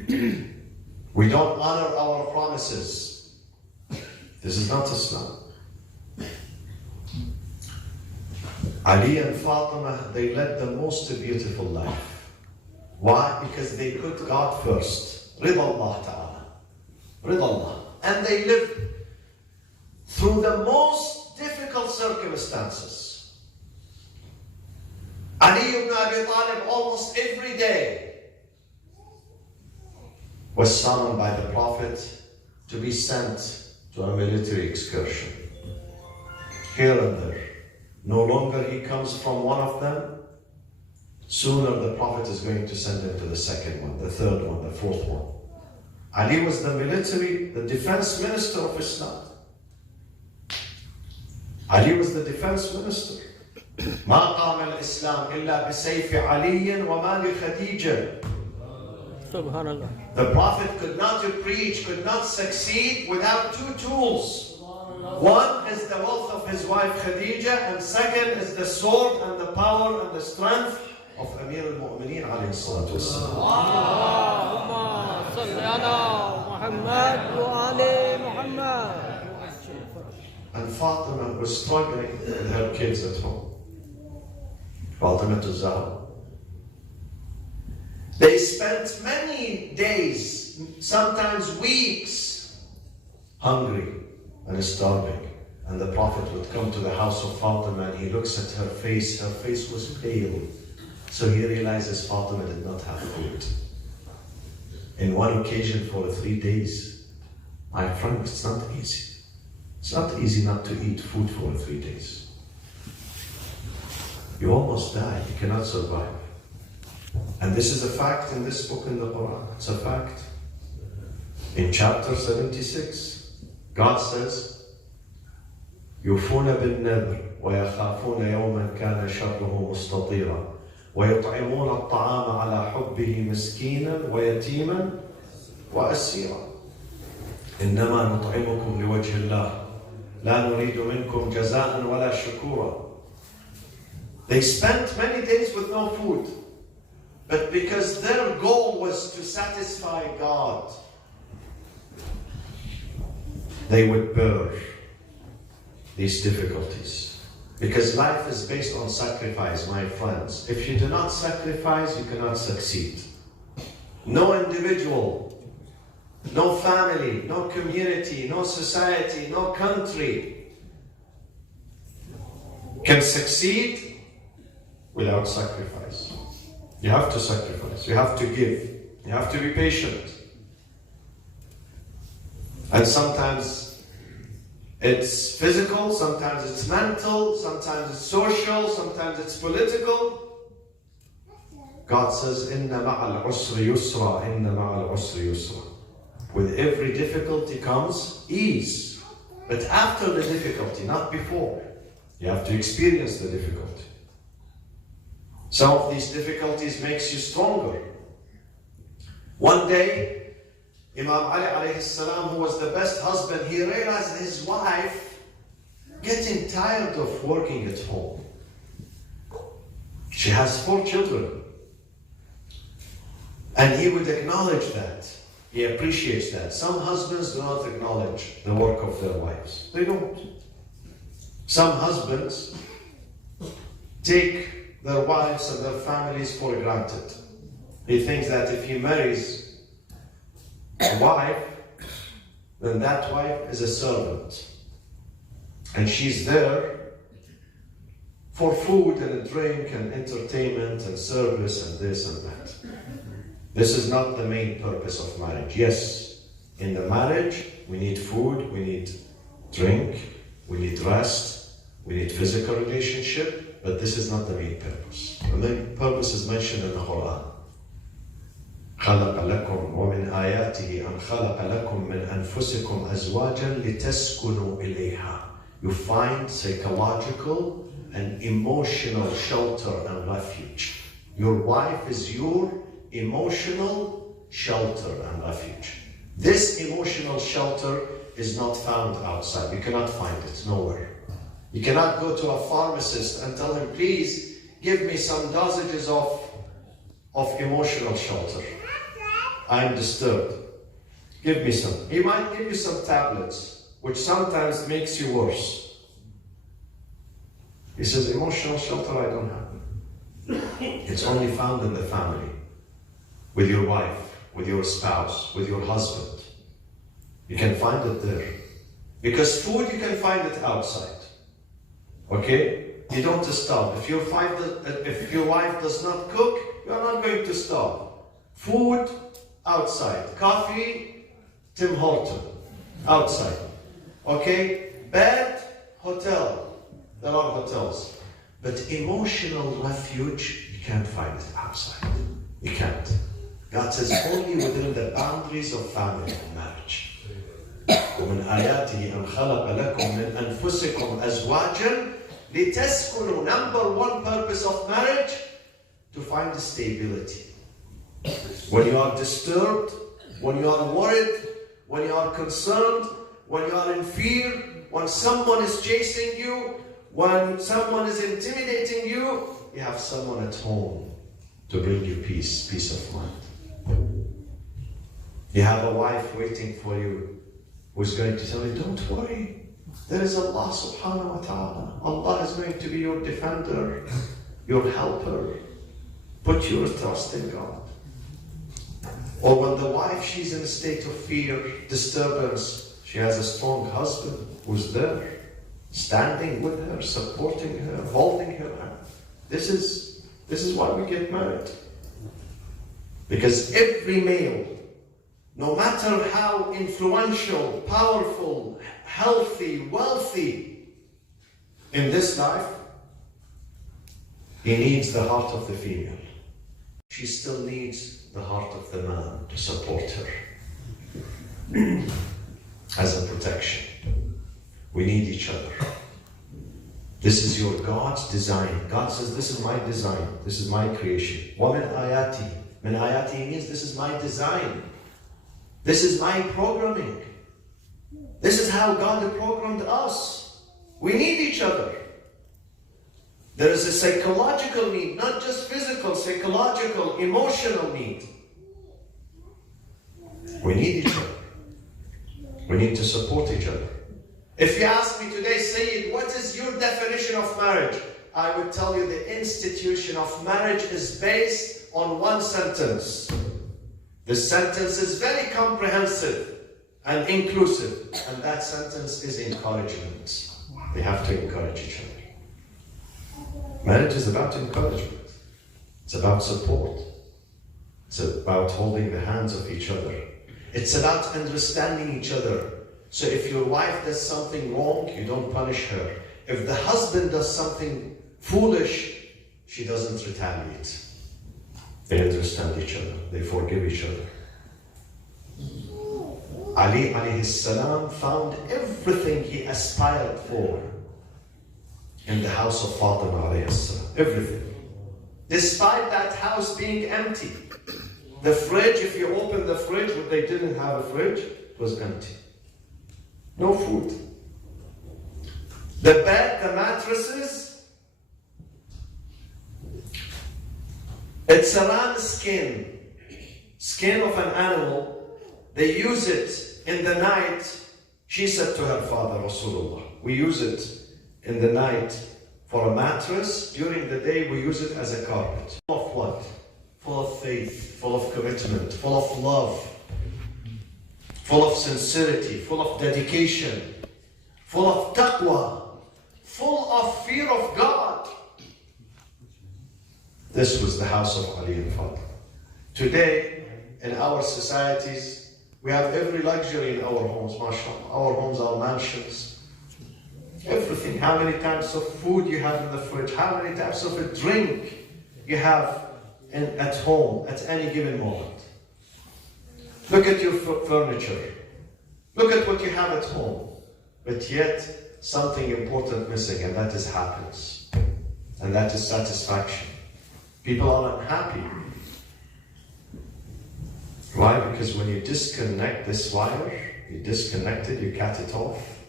We don't honor our promises. This is not Islam. Ali and Fatima, they led the most beautiful life. Why? Because they put God first. Rida Allah Ta'ala. Rida Allah. And they lived through the most difficult circumstances. Ali ibn Abi Talib almost every day was summoned by the Prophet to be sent to a military excursion. Here and there. No longer he comes from one of them. Sooner the Prophet is going to send him to the second one, the third one, the fourth one. Ali was the military, the defense minister of Islam. Ali was the defense minister. ما قام الإسلام إلا بسيف علي ومال خديجة. Subhanallah. The Prophet could not preach, could not succeed without 2 tools. One is the wealth of his wife Khadija, and second is the sword and the power and the strength of Amir al-Mu'mineen alayhi salatu wassalam. Allahumma salli ala Muhammad wa ali Muhammad. And Fatima was struggling with her kids at home. Fatima to Zehra. They spent many days, sometimes weeks, hungry and starving. And the Prophet would come to the house of Fatima and he looks at her face was pale. So he realizes Fatima did not have food. In one occasion for 3 days, my friend, it's not easy. It's not easy not to eat food for 3 days. You almost die, you cannot survive. And this is a fact in this book in the Quran. It's a fact. In chapter 76, God says, يُوفُونَ بِالنَّذْرِ وَيَخَافُونَ يَوْمًا كَانَ شَرُّهُ مُسْتَطِيرًا وَيُطْعِمُونَ الطَّعَامَ عَلَى حُبِّهِ مِسْكِينًا وَيَتِيمًا وَأَسِيرًا إِنَّمَا نُطْعِمُكُمْ لِوَجْهِ اللَّهِ لَا نُرِيدُ مِنْكُمْ جَزَاءً وَلَا شُكُورًا. They spent many days with no food. But because their goal was to satisfy God, they would bear these difficulties. Because life is based on sacrifice, my friends. If you do not sacrifice, you cannot succeed. No individual no family, no community, no society, no country can succeed without sacrifice. You have to sacrifice, you have to give, you have to be patient. And sometimes it's physical, sometimes it's mental, sometimes it's social, sometimes it's political. God says, Inna ma'al usri yusra, inna ma'al usri yusra. With every difficulty comes ease. But after the difficulty, not before. You have to experience the difficulty. Some of these difficulties makes you stronger. One day, Imam Ali alayhi salam, who was the best husband, he realized his wife getting tired of working at home. She has 4 children. And he would acknowledge that. He appreciates that. Some husbands do not acknowledge the work of their wives. They don't. Some husbands take their wives and their families for granted. He thinks that if he marries a wife, then that wife is a servant. And she's there for food and drink and entertainment and service and this and that. This is not the main purpose of marriage. Yes, in the marriage, we need food, we need drink, we need rest, we need physical relationship, but this is not the main purpose. The main purpose is mentioned in the Quran. خَلَقَ لَكُمْ وَمِنْ آيَاتِهِ أَنْ خَلَقَ لَكُمْ مِنْ أَنفُسِكُمْ أَزْوَاجًا لِتَسْكُنُوا إِلَيْهَا. You find psychological and emotional shelter and refuge. Your wife is your emotional shelter and refuge. This emotional shelter is not found outside. You cannot find it nowhere. You cannot go to a pharmacist and tell him, please give me some dosages of emotional shelter. I am disturbed. Give me some. He might give you some tablets, which sometimes makes you worse. He says, emotional shelter I don't have. It's only found in the family. With your wife, with your spouse, with your husband. You can find it there. Because food, you can find it outside. Okay? You don't starve. If your wife does not cook, you are not going to starve. Food, outside. Coffee, Tim Horton, outside. Okay? Bed, hotel. There are hotels. But emotional refuge, you can't find it outside. You can't. God says only within the boundaries of family and marriage. وَمِنْ آيَاتِهِ أَنْ خَلَقَ لَكُمْ مِنْ أَنفُسِكُمْ أَزْوَاجًا لِتَسْكُنُوا. Number one purpose of marriage, to find stability. When you are disturbed, when you are worried, when you are concerned, when you are in fear, when someone is chasing you, when someone is intimidating you, you have someone at home to bring you peace of mind. You have a wife waiting for you who's going to tell you, don't worry, there is Allah subhanahu wa ta'ala. Allah is going to be your defender, your helper. Put your trust in God. Or when the wife, she's in a state of fear, disturbance, she has a strong husband who's there, standing with her, supporting her, holding her hand. This is why we get married. Because every male, no matter how influential, powerful, healthy, wealthy in this life, he needs the heart of the female. She still needs the heart of the man to support her as a protection. We need each other. This is your God's design. God says, this is my design. This is my creation. وَمِنْ آيَاتِهِ. Min ayati means this is my design. This is my programming. This is how God programmed us. We need each other. There is a psychological need, not just physical, psychological, emotional need. We need each other. We need to support each other. If you ask me today, Syed, what is your definition of marriage? I would tell you the institution of marriage is based on one sentence. This sentence is very comprehensive and inclusive, and that sentence is encouragement. We have to encourage each other. Marriage is about encouragement. It's about support. It's about holding the hands of each other. It's about understanding each other. So if your wife does something wrong, you don't punish her. If the husband does something foolish, she doesn't retaliate. They understand each other. They forgive each other. Ali alayhi salam found everything he aspired for in the house of Fatima alayhi salam. Everything. Despite that house being empty. The fridge, if you open the fridge, but they didn't have a fridge, it was empty. No food. The bed, the mattresses, it's a ram skin of an animal. They use it in the night. She said to her father, Rasulullah, we use it in the night for a mattress. During the day, we use it as a carpet. Full of what? Full of faith, full of commitment, full of love, full of sincerity, full of dedication, full of taqwa, full of fear of God. This was the house of Ali and Fatima. Today, in our societies, we have every luxury in our homes, mashallah. Our homes are mansions. Everything. How many types of food you have in the fridge? How many types of a drink you have at home at any given moment? Look at your furniture. Look at what you have at home. But yet, something important missing, and that is happiness. And that is satisfaction. People are unhappy. Why? Because when you disconnect this wire, you disconnect it, you cut it off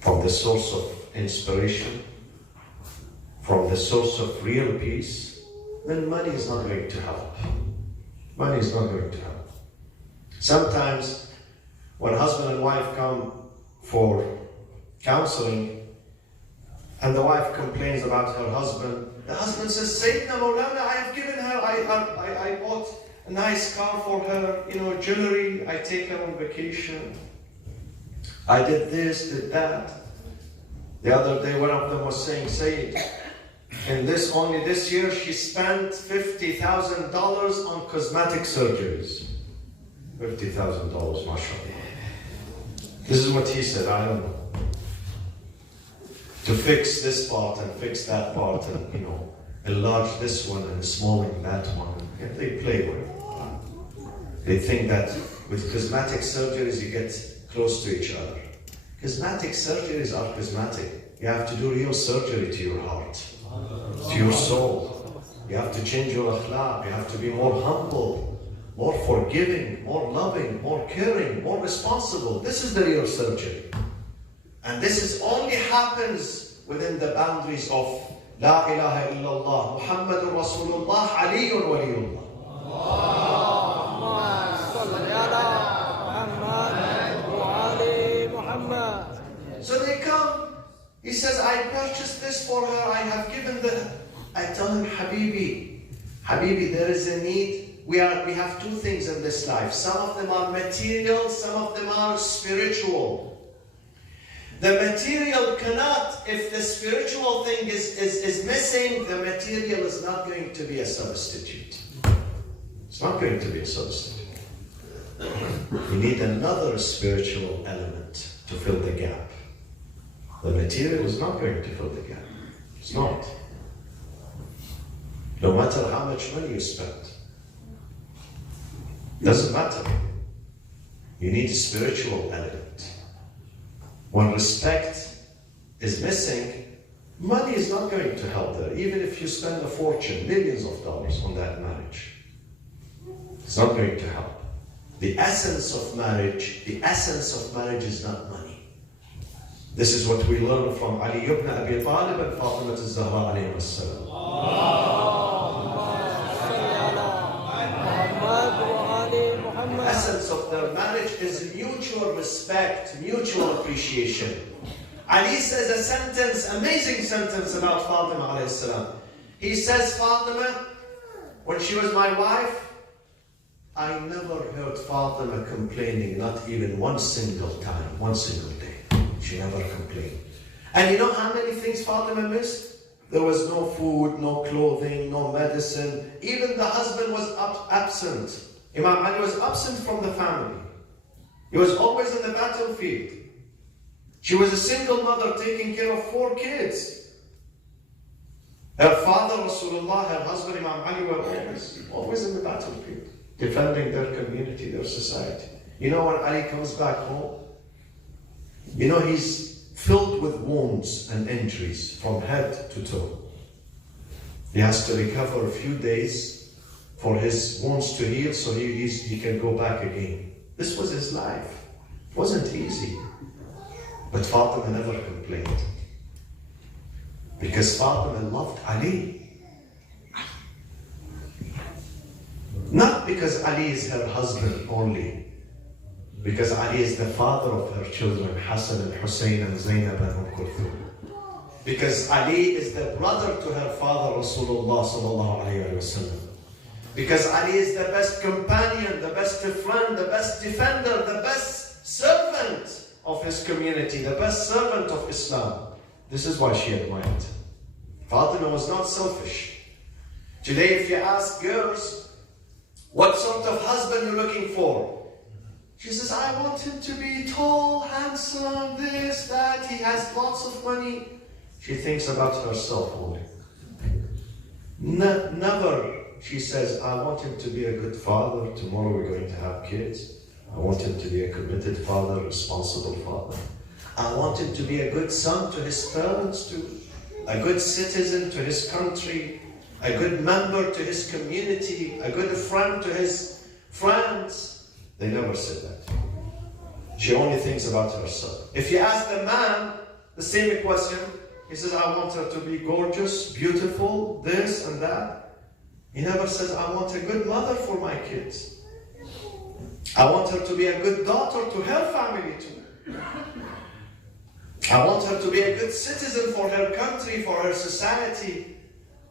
from the source of inspiration, from the source of real peace, then money is not going to help. Money is not going to help. Sometimes, when husband and wife come for counseling, and the wife complains about her husband, the husband says, Sayyidina Maulana, I have given her, I bought a nice car for her, jewelry, I take her on vacation. I did this, did that. The other day, one of them was saying, Syed, and only this year, she spent $50,000 on cosmetic surgeries. $50,000, mashallah. This is what he said, I don't know. To fix this part and fix that part and, enlarge this one and smalling that one. And they play with it. They think that with cosmetic surgeries, you get close to each other. Cosmetic surgeries are cosmetic. You have to do real surgery to your heart, to your soul. You have to change your akhlaq. You have to be more humble, more forgiving, more loving, more caring, more responsible. This is the real surgery. And this only happens within the boundaries of La ilaha illallah, Muhammadur Rasulullah, Aliyun Waliyullah. So they come, he says, I purchased this for her, I have given I tell him, Habibi, there is a need. We have two things in this life. Some of them are material, some of them are spiritual. The material cannot, if the spiritual thing is missing, the material is not going to be a substitute. It's not going to be a substitute. You need another spiritual element to fill the gap. The material is not going to fill the gap. It's not. No matter how much money you spend. Doesn't matter. You need a spiritual element. When respect is missing, money is not going to help there. Even if you spend a fortune, millions of dollars on that marriage, it's not going to help. The essence of marriage is not money. This is what we learn from Ali ibn Abi Talib and Fatima Zehra alayhi salam. The essence of their marriage is mutual respect, mutual appreciation. Ali says a sentence, amazing sentence about Fatima alayhi salam. He says, Fatima, when she was my wife, I never heard Fatima complaining, not even one single time, one single day. She never complained. And you know how many things Fatima missed? There was no food, no clothing, no medicine. Even the husband was absent. Imam Ali was absent from the family. He was always in the battlefield. She was a single mother taking care of 4 kids. Her father, Rasulullah, her husband, Imam Ali, were always in the battlefield, defending their community, their society. You know, when Ali comes back home, you know, he's filled with wounds and injuries from head to toe. He has to recover a few days for his wounds to heal so he can go back again. This was his life. It wasn't easy. But Fatima never complained. Because Fatima loved Ali. Not because Ali is her husband only. Because Ali is the father of her children, Hassan and Hussein and Zainab and Kulthum. Because Ali is the brother to her father, Rasulullah sallallahu alayhi wa sallam. Because Ali is the best companion, the best friend, the best defender, the best servant of his community, the best servant of Islam. This is why she admired him. Fatima was not selfish. Today, if you ask girls, what sort of husband you're looking for? She says, I want him to be tall, handsome, this, that, he has lots of money. She thinks about herself only. Never, she says, I want him to be a good father. Tomorrow we're going to have kids. I want him to be a committed father, responsible father. I want him to be a good son to his parents too, a good citizen to his country, a good member to his community, a good friend to his friends. They never said that. She only thinks about herself. If you ask the man the same question, he says, I want her to be gorgeous, beautiful, this and that. He never says, I want a good mother for my kids. I want her to be a good daughter to her family too. I want her to be a good citizen for her country, for her society.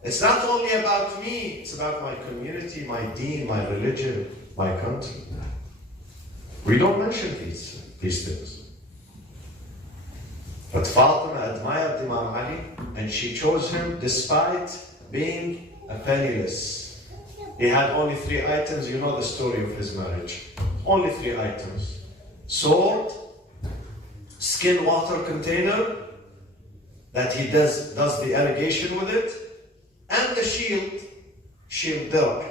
It's not only about me, it's about my community, my deen, my religion, my country. We don't mention these things. But Fatima admired Imam Ali and she chose him despite being a penniless. He had only 3 items. You know the story of his marriage. Only 3 items. Sword, skin water container that he does the irrigation with it, and the shield dirk,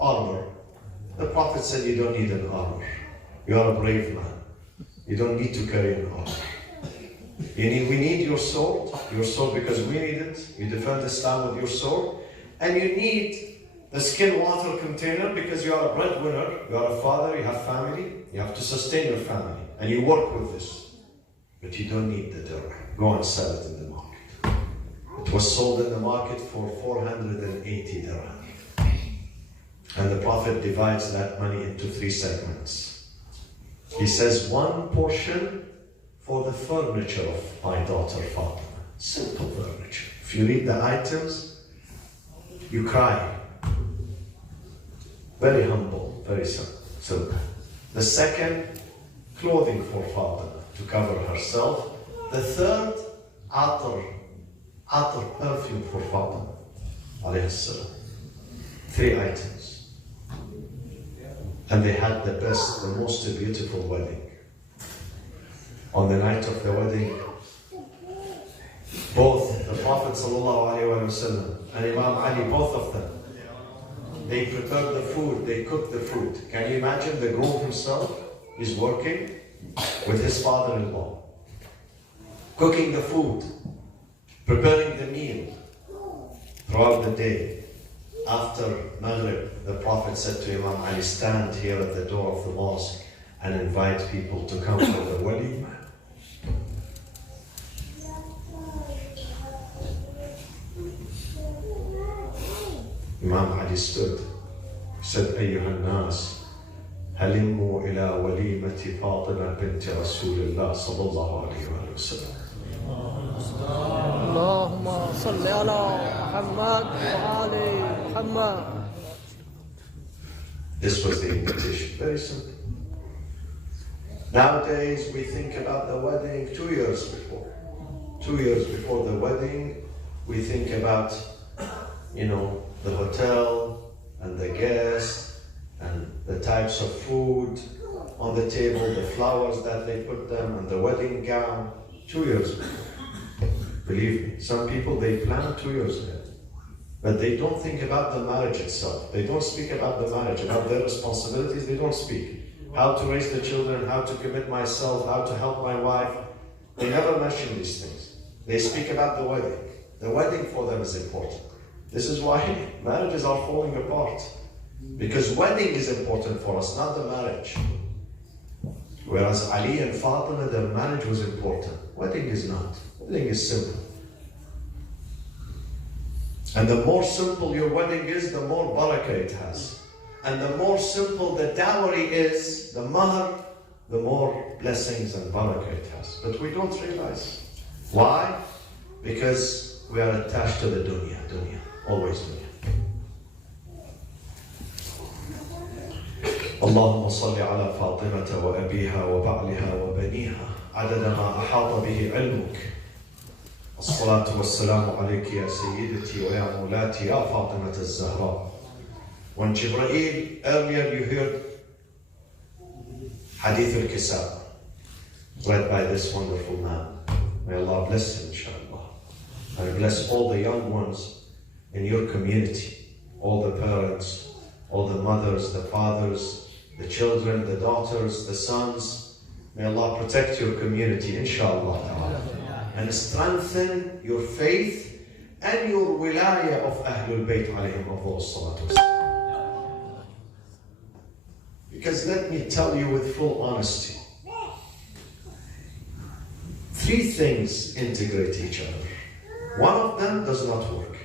armor. The Prophet said, you don't need an armor. You are a brave man. You don't need to carry an armor. We need your sword because we need it. You defend Islam with your sword. And you need the skin water container because you are a breadwinner, you are a father, you have family, you have to sustain your family. And you work with this. But you don't need the dirham. Go and sell it in the market. It was sold in the market for 480 dirham. And the Prophet divides that money into 3 segments. He says 1 portion for the furniture of my daughter Fatima. Simple furniture. If you read the items, you cry. Very humble, very simple. The second, clothing for Fatima to cover herself. The third, atar perfume for Fatima alayhi salam. 3 items. And they had the best, the most beautiful wedding. On the night of the wedding, both the Prophet ﷺ and Imam Ali, both of them, they prepared the food, they cooked the food. Can you imagine the groom himself is working with his father-in-law, cooking the food, preparing the meal throughout the day. After Maghrib, the Prophet said to Imam Ali, stand here at the door of the mosque and invite people to come for the wedding. Imam Ali stood, said, أيها الناس هلموا إلى وليمة فاطمة بنت رسول الله صلى الله عليه وسلم. اللهم صل على محمد وآل محمد. This was the invitation. Very simple. Nowadays, we think about the wedding 2 years before. 2 years before the wedding, we think about, the hotel and the guests and the types of food on the table, the flowers that they put them, and the wedding gown. 2 years before. Believe me, some people, they plan 2 years ahead. But they don't think about the marriage itself. They don't speak about the marriage, about their responsibilities. They don't speak. How to raise the children, how to commit myself, how to help my wife. They never mention these things. They speak about the wedding. The wedding for them is important. This is why marriages are falling apart. Because wedding is important for us, not the marriage. Whereas Ali and Fatima, their marriage was important. Wedding is not. Wedding is simple. And the more simple your wedding is, the more barakah it has. And the more simple the dowry is, the mahr, the more blessings and barakah it has. But we don't realize. Why? Because we are attached to the dunya, always dunya. اللهم صل على فاطمة وأبيها وبعلها وبنيها عدد ما أحاط به علمك. الصلاة والسلام عليك يا سيدتي ويا مولاتي يا فاطمة الزهراء. When Jibreel, earlier you heard Hadith al-Kisab, read by this wonderful man. May Allah bless him, inshallah. And bless all the young ones in your community, all the parents, all the mothers, the fathers, the children, the daughters, the sons. May Allah protect your community, inshallah. And strengthen your faith and your wilayah of Ahlul Bayt alayhim salatu wassalam. Because let me tell you with full honesty, 3 things integrate each other. One of them does not work.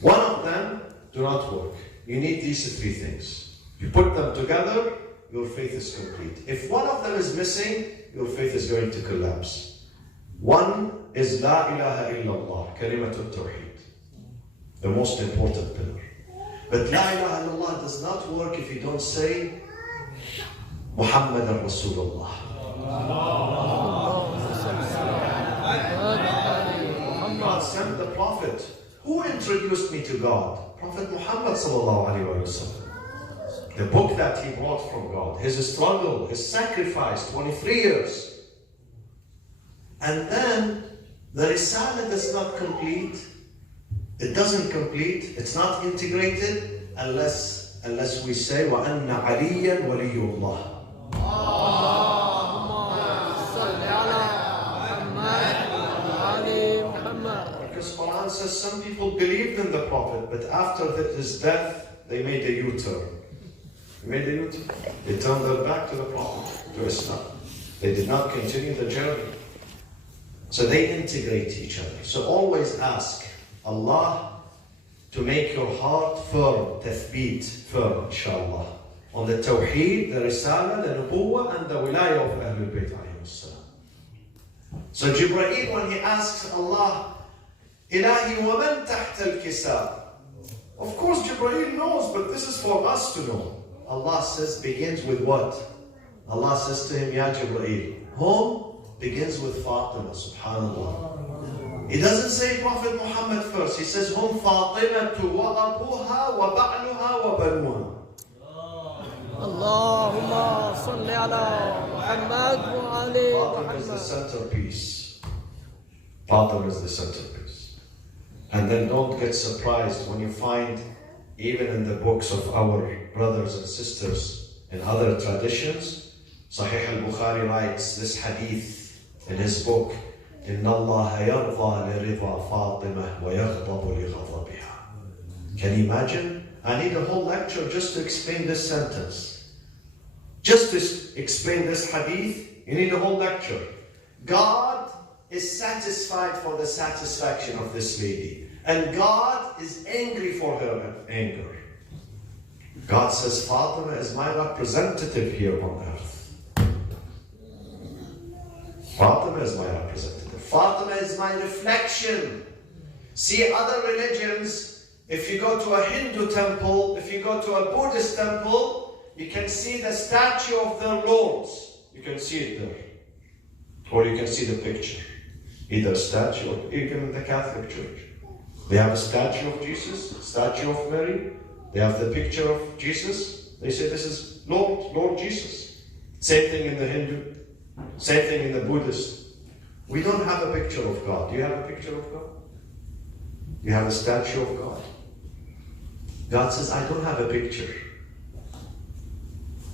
One of them do not work. You need these 3 things. You put them together, your faith is complete. If one of them is missing, your faith is going to collapse. One is La ilaha illallah, kalimatul tawheed, the most important pillar. But La ilaha illallah does not work if you don't say Muhammadan Rasulullah. God sent the Prophet. Who introduced me to God? Prophet Muhammad sallallahu alaihi wasallam. The book that he brought from God, his struggle, his sacrifice, 23 years. And then the Risala does not complete. It doesn't complete. It's not integrated unless we say وَأَنَّ عَلِيًّا وَلِيُّ اللَّهِ. Because Quran says some people believed in the Prophet, but after his death, they made a U-turn. They turned their back to the Prophet, to Islam. They did not continue the journey. So they integrate each other. So always ask Allah to make your heart firm, tathbeet, firm, inshallah, on the Tawheed, the Risala, the Nubuwwah, and the Wilayah of Ahlul Bayt alayhim salam. So Jibreel, when he asks Allah, Ilahi wa man tahta al-kisab? Of course Jibreel knows, but this is for us to know. Allah begins with what? Allah says to him, Ya Jibreel, home begins with Fatima, subhanallah. He doesn't say Prophet Muhammad first. He says, hum Fatimatu wa abuha wa ba'luha wa banuha. Allahumma salli ala Muhammad wa ali Fatima is the centerpiece. Fatima is the centerpiece. And then don't get surprised when you find, even in the books of our brothers and sisters in other traditions, Sahih al-Bukhari writes this hadith in his book, إِنَّ اللَّهَ يَرْضَى لِرِضَى فَاطِمَةٍ وَيَغْضَبُ لِغَضَبِهَا. Can you imagine? I need a whole lecture just to explain this sentence. Just to explain this hadith, you need a whole lecture. God is satisfied for the satisfaction of this lady. And God is angry for her anger. God says, Fatima is my representative here on earth. Fatima is my representative. Fatima is my reflection. See, other religions, if you go to a Hindu temple, if you go to a Buddhist temple, you can see the statue of their lords. You can see it there. Or you can see the picture. Either a statue or even in the Catholic Church. They have a statue of Jesus, a statue of Mary. They have the picture of Jesus. They say this is Lord Jesus. Same thing in the Hindu. Same thing in the Buddhist. We don't have a picture of God. Do you have a picture of God? Do you have a statue of God? God says, I don't have a picture.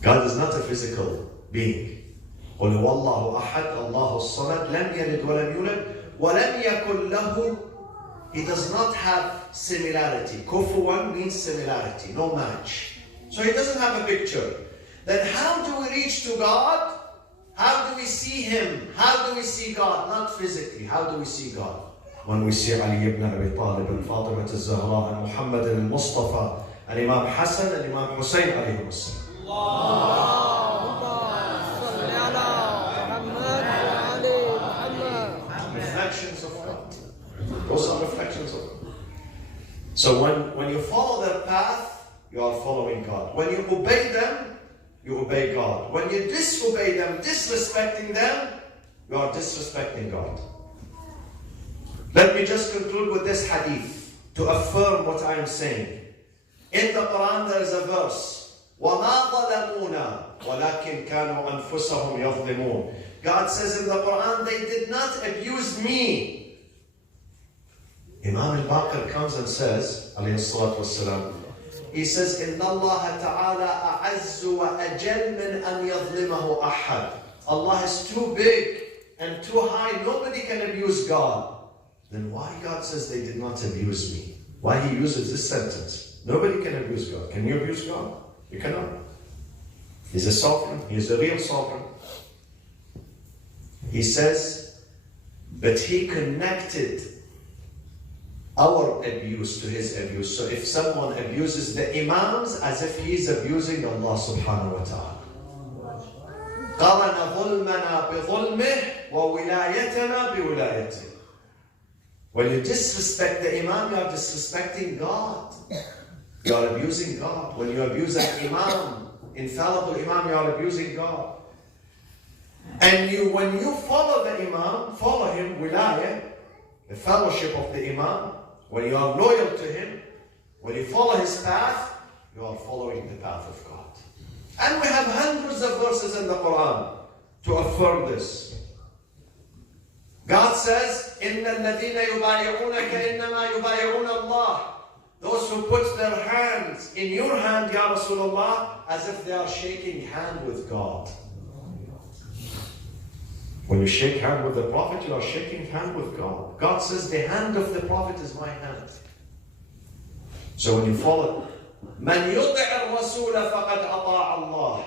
God is not a physical being. قل هو الله أحد الله الصمد لم يلد ولم يولد ولم يكن له. He does not have similarity. Kufuwan means similarity, no match. So he doesn't have a picture. Then how do we reach to God? How do we see Him? How do we see God? Not physically. How do we see God? When we see Ali ibn Abi Talib and Fatima al-Zehra and Muhammad and Mustafa and Imam Hassan and Imam Hussain alayhim as-salam. Reflections of God. Those are reflections of God. So when you follow their path, you are following God. When you obey them, you obey God. When you disobey them, disrespecting them, you are disrespecting God. Let me just conclude with this hadith to affirm what I am saying. In the Quran there is a verse, وَمَا ظَلَمُونَا وَلَكِنْ كَانُوا أَنفُسَهُمْ يَظْلِمُونَ. God says in the Quran, they did not abuse me. Imam al-Baqir comes and says, alayhi salatu wassalam, he says, إِنَّ اللَّهَ تَعَالَى أَعَزُّ وَأَجَلْ مِنْ أَنْ يَظْلِمَهُ أَحَدٍ. Allah is too big and too high, nobody can abuse God. Then why God says they did not abuse me? Why He uses this sentence? Nobody can abuse God. Can you abuse God? You cannot. He's a sovereign. He is a real sovereign. He says, but He connected our abuse to His abuse. So if someone abuses the Imams as if he's abusing Allah subhanahu wa ta'ala. قَرَنَ ظُلْمَنَا بِظُلْمِهِ وَوِلَايَتَنَا بِوِلَايَتِهِ. When you disrespect the Imam, you are disrespecting God. You are abusing God. When you abuse an Imam, infallible Imam, you are abusing God. And when you follow the Imam, follow him, wilayah, the fellowship of the Imam, when you are loyal to him, when you follow his path, you are following the path of God. And we have hundreds of verses in the Quran to affirm this. God says, إِنَّ الَّذِينَ يُبَايِعُونَكَ إِنَّمَا يُبَايِعُونَ اللَّهِ. Those who put their hands in your hand, Ya Rasulullah, as if they are shaking hand with God. When you shake hand with the Prophet, you are shaking hand with God. God says, the hand of the Prophet is my hand. So when you follow, مَنْ يُطِعِ الرَّسُولَ فَقَدْ أَطَاعَ اللَّهِ.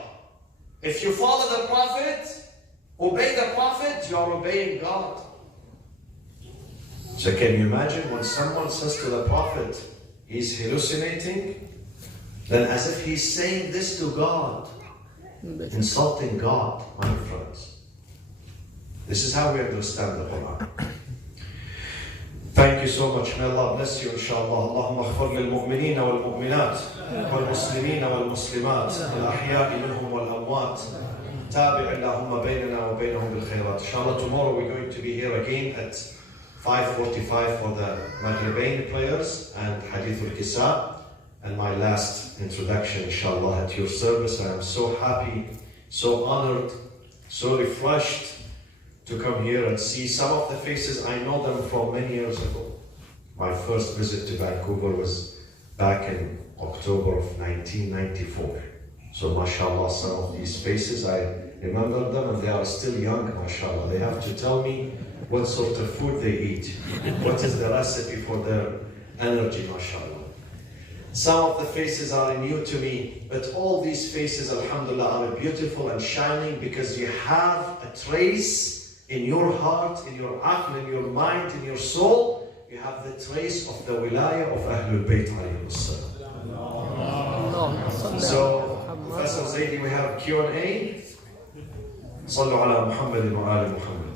If you follow the Prophet, obey the Prophet, you are obeying God. So can you imagine when someone says to the Prophet, he's hallucinating, then as if he's saying this to God, insulting God, my friends. This is how we understand the Quran. Thank you so much. May Allah bless you, inshallah. Allahumma aghfir lil mu'mineen wal mu'minat wal muslimeen wal muslimat al ahya'i minhum wal amwat. Tabi' Allahumma baynana wa baynahum bil khairat. Inshallah, tomorrow we're going to be here again at 5:45 for the Maghribain prayers and Hadith al-Kisa. And my last introduction, inshallah, at your service. I am so happy, so honored, so refreshed to come here and see some of the faces. I know them from many years ago. My first visit to Vancouver was back in October of 1994. So mashallah, some of these faces, I remember them and they are still young, mashallah. They have to tell me what sort of food they eat, what is the recipe for their energy, mashallah. Some of the faces are new to me, but all these faces, alhamdulillah, are beautiful and shining because you have a trace in your heart, in your aql, in your mind, in your soul. You have the trace of the wilayah of Ahlul Bayt alayhim as-salam. So, Professor Zaidi, we have Q&A. صلوا على محمد وآل محمد.